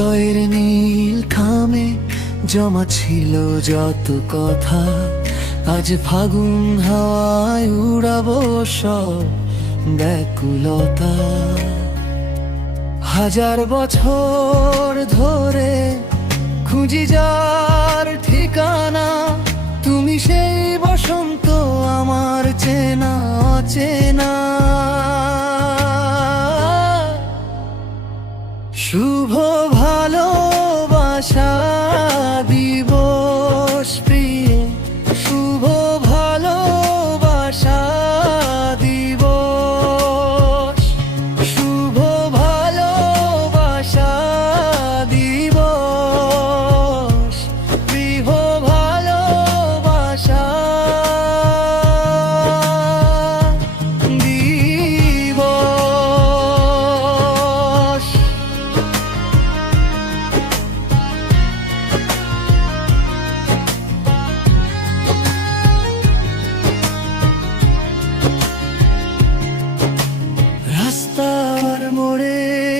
হৃদয়ের নীল খামে জমা ছিল যত কথা। আজ ফাগুন হাওয়ায় উড়াবো সব ব্যাকুলতা। হাজার বছর ধরে খুঁজি যার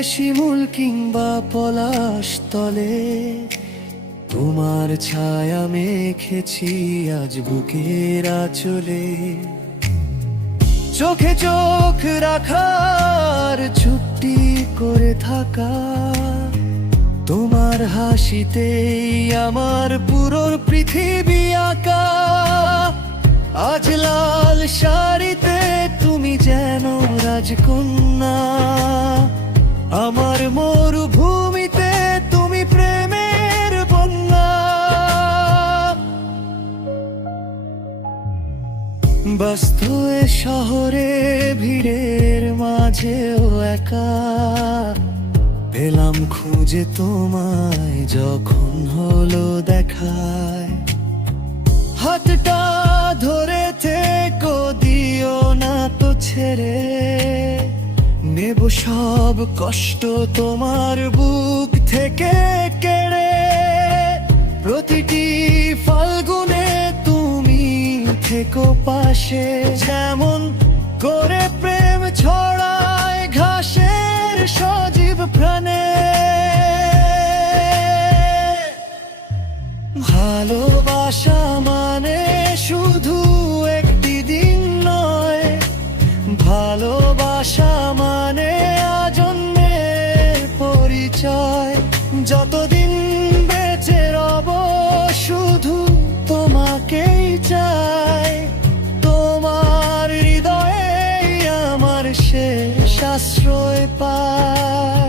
শিমুল কিংবা পলাশ তলে। তোমার ছায়া মেখেছি আজ বুকের আচলে। চোখে চোখ রাখার ছুটি করে থাকা। তোমার হাসিতেই আমার পুরো পৃথিবী আঁকা। আজ লাল শাড়িতে তুমি যেন রাজকন্যা। আমার মরুভূমিতে তুমি প্রেমের বন্যা। এ শহরে ভিড়ের মাঝেও একা। পেলাম খুঁজে তোমায় যখন হলো দেখায়। হাতটা ধরে থেকো, দিও না তো ছেড়ে। দেব সব কষ্ট তোমার বুক থেকে কেড়ে। প্রতিটি ফাল্গুনে তুমি থেকো পাশে। যেমন করে প্রেম ছড়ায় ঘাসের সজীব প্রাণে। ভালোবাসা মানে শুধু একটি দিন নয়, ভালোবাসা পরিচয় যতদিন বেঁচে রব শুধু তোমাকেই চাই। তোমার হৃদয়ে আমার সে আশ্রয় পায়।